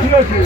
ঠিক আছে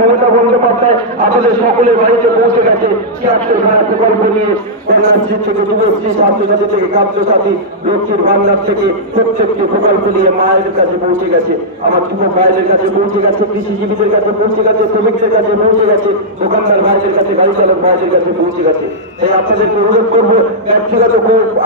মমতা বন্দ্যোপাধ্যায় আমাদের সকলের বাড়িতে পৌঁছে গেছে ছিয়াত্তর ধারা প্রকল্প নিয়ে কন্যাশ্রী থেকে যুবশ্রী ছাত্রছাত্রী থেকে খাদ্যসাথী লক্ষ্মীর ভান্ডার থেকে প্রত্যেকটি প্রকল্প নিয়ে মায়ের কাছে পৌঁছে গেছে, আমার যুবক ভাইদের কাছে পৌঁছে গেছে, কৃষিজীবীদের কাছে পৌঁছে গেছে, শ্রমিকদের কাছে পৌঁছে গেছে, দোকানদার ভাইদের কাছে, গাড়ি চালক ভাইদের কাছে পৌঁছে গেছে। তাই আপনাদেরকে অনুরোধ করবো ব্যক্তিগত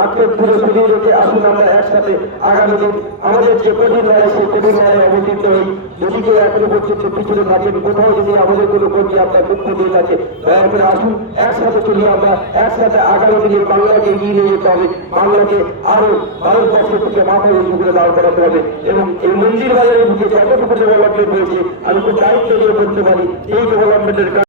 আক্ষেপ দূরে ফিরিয়ে রেখে আসুন আমরা একসাথে আগামী দিন আমাদের যে কঠিন লড়াই সেই কঠিন লড়াই অবতীর্ণ হই। যদি কেউ এখনো পর্যন্ত পিছনে থাকেন, কোথাও যদি আমাদের কোনো কর্মী আপনার দুঃখ দিয়ে থাকে, দয়া করে আসুন একসাথে চলি আমরা একসাথে আগামী দিনে বাংলাকে এগিয়ে নিয়ে যেতে হবে, বাংলাকে আরো ভারতবর্ষের থেকে মাথায় উঁচু করে দাঁড় করাতে হবে। এবং এই মন্দির বাজারের বুকে যতটুকু ডেভেলপমেন্ট হয়েছে আমি খুব দায়িত্ব দিয়ে বলতে পারি এই ডেভেলপমেন্টের